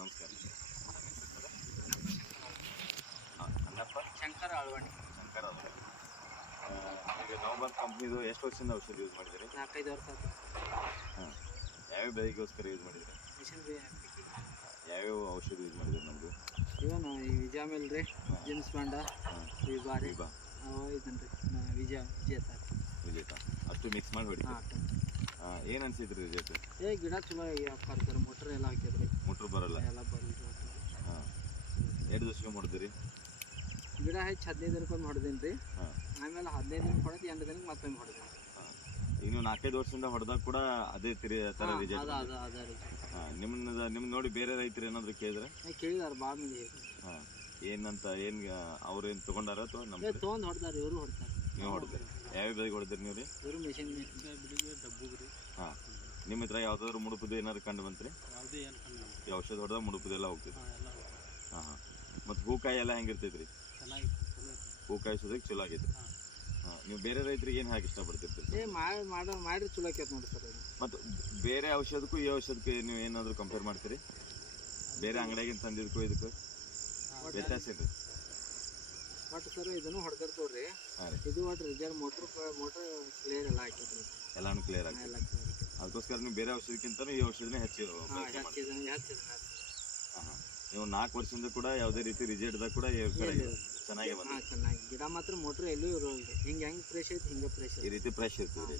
ನಮಸ್ಕಾರ. ಅಣ್ಣಪ್ಪ ಶಂಕರ ಅಳವಣಿ. ಶಂಕರ್ ಅವರು ಈಗ ನವಂಬರ್ ಕಂಪ್ನಿದು ಎಷ್ಟು ವರ್ಷದಿಂದ ಔಷಧಿ ಯೂಸ್ ಮಾಡಿದ್ದೀರಿ? 4-5 ವರ್ಷ ಆಯ್ತು. ಹಾಂ, ಯಾವ್ಯಾವ ಬೆಳೆಗೋಸ್ಕರ ಯೂಸ್ ಮಾಡಿದ್ರಿ? ಮಿಷನ್ ಯಾವ್ಯಾವ ಔಷಧಿ ಯೂಸ್ ಮಾಡಿದ್ರಿ? ನಮ್ಮದು ಇವನ ಈ ವಿಜಾಮಿಲ್ ರೀ, ಜಿಮ್ಸ್ ಬಾಂಡ, ವಿಬಾರಿ ವಿಭಾ ಇದನ್ರಿ ವಿಜೇತ. ವಿಜೇತ ಅಷ್ಟು ಮಿಕ್ಸ್ ಮಾಡಿ ಹೊಡಿ. ಏನು ಅನ್ಸಿದ್ರಿ ರಿಜೆಕ್ಟ್? ಗಿಡ ಚಲೋ ಆಗ್ಯಾವ, ಮೋಟ್ರ್ ಎಲ್ಲ ಹಾಕಿದ್ರಿ. ಮೋಟ್ರ್ ಬರಲ್ಲ? ಎಲ್ಲ ಬರಲ್ಲ. ಹಾಂ, ಎರಡು ದಿವಸಕ್ಕೆ ಮಾಡಿದ್ರಿ? ಗಿಡ ಹೆಚ್ಚು 15 ದಿನಕ್ಕೊಮ್ಮೆ ಹೊಡೆದೀನಿ ರೀ. ಹಾಂ, ಆಮೇಲೆ 15 ದಿನ ಹೊಡೆದು 8 ದಿನಕ್ಕೆ ಮತ್ತೊಮ್ಮೆ ಹೊಡೆದೀನಿ. ಹಾಂ, ಇನ್ನು 4-5 ವರ್ಷದಿಂದ ಹೊಡೆದಾಗ ಕೂಡ ಅದೇ ಥರ ರಿಜೆಕ್ಟ್? ಅದ ರೀ. ಹಾಂ, ನಿಮ್ಮನ್ನ ನೋಡಿ ಬೇರೆ ರೈತರು ಏನಾದರೂ ಕೇಳಿದ್ರೆ? ಕೇಳಿದಾರೆ ಭಾಳ ಮಂದಿ. ಹಾಂ, ಏನಂತ ಏನು ಅವ್ರೇನು ತೊಗೊಂಡಾರ ಅಥವಾ ನಮ್ಮ ತೊಗೊಂಡು ಹೊಡ್ದಾರೆ, ಇವರು ಹೊಡ್ತಾರೆ. ನೀವು ಹೊಡೆದ್ರಿ? ಯಾವ್ಯಾವ ಬೆಳೆಗೆ ಹೊಡೆದ್ರಿ ನೀವು ರೀ? ಇವರು ಮಿಷನ್ ಡಬ್ಬುಗ್ರಿ. ಹಾಂ, ನಿಮ್ಮ ಹತ್ರ ಯಾವುದಾದ್ರು ಮುಡುಪುದು ಏನಾದ್ರು ಕಂಡು ಬಂತ್ರಿ? ಯಾವುದೇ ಏನು ಕಂಡು ಈ ಔಷಧ ಹೊಡೆದಾಗ ಮುಡುಪುದೆಲ್ಲ ಹೋಗ್ತೈತಿ? ಎಲ್ಲ ಹಾಂ ಹಾಂ. ಮತ್ತು ಹೂಕಾಯಿ ಎಲ್ಲ ಹೆಂಗಿರ್ತೈತಿ ರೀ? ಚೆನ್ನಾಗಿ ಹೂಕಾಯಿ ಸೋದಕ್ಕೆ ಚಲೋ ಆಗೈತಿ. ಹಾಂ, ನೀವು ಬೇರೆ ರೈತರಿಗೆ ಏನು ಹಾಕಿ ಇಷ್ಟಪಡ್ತಿರ್ತೀರಿ? ಮಾಡಿರಿ ಚಲೋ ಆಕೈತೆ ನೋಡಿ ಸರ್. ಮತ್ತು ಬೇರೆ ಔಷಧಕ್ಕೂ ಈ ಔಷಧಕ್ಕೆ ನೀವು ಏನಾದರೂ ಕಂಪೇರ್ ಮಾಡ್ತೀರಿ? ಬೇರೆ ಅಂಗಡಿಯಾಗಿನ ತಂದಿದ್ದಕ್ಕೂ ಇದಕ್ಕೂ ವ್ಯತ್ಯಾಸ ಇದೆ? ಒಟ್ಟು ಸರ್ ಇದನ್ನು ಹೊಡೆದಿರ್ತವ್ರಿ. ಹಾಂ ರೀ. ಇದು ಒಟ್ಟು ರಿಸಲ್ಟ್ ಮೋಟ್ರ್ ಕ್ಲಿಯರ್ ಎಲ್ಲ ಹಾಕಿದ್ರಿ. ಎಲ್ಲಾನು ಕ್ಲಿಯರ್ ಆಗ್ತದೆ. ಎಲ್ಲ ಕ್ಲಿಯರ್. ಅದಕ್ಕೋಸ್ಕರ ನೀವು ಬೇರೆ ಔಷಧಕ್ಕಿಂತ ಈ ಔಷಧಿನೇ ಹೆಚ್ಚು ಬಳಕೆ ಮಾಡಿ. ಹಾಂ ಹಾಂ. ನೀವು 4 ವರ್ಷದಿಂದ ಕೂಡ ಯಾವುದೇ ರೀತಿ ರಿಸಲ್ಟ್ದಾಗ ಕೂಡ ಚೆನ್ನಾಗೇ ಬಂದಿದೆ. ಚೆನ್ನಾಗಿ ಗಿಡ ಮಾತ್ರ ಮೋಟ್ರ್ ಎಲ್ಲೂ ಇರೋಲ್ಲ. ಹಿಂಗೆ ಹೆಂಗೆ ಫ್ರೆಶ್ ಐತಿ ಹಿಂಗೆ ಫ್ರೆಶ್ ಈ ರೀತಿ ಫ್ರೆಶ್ ಇರ್ತದೆ.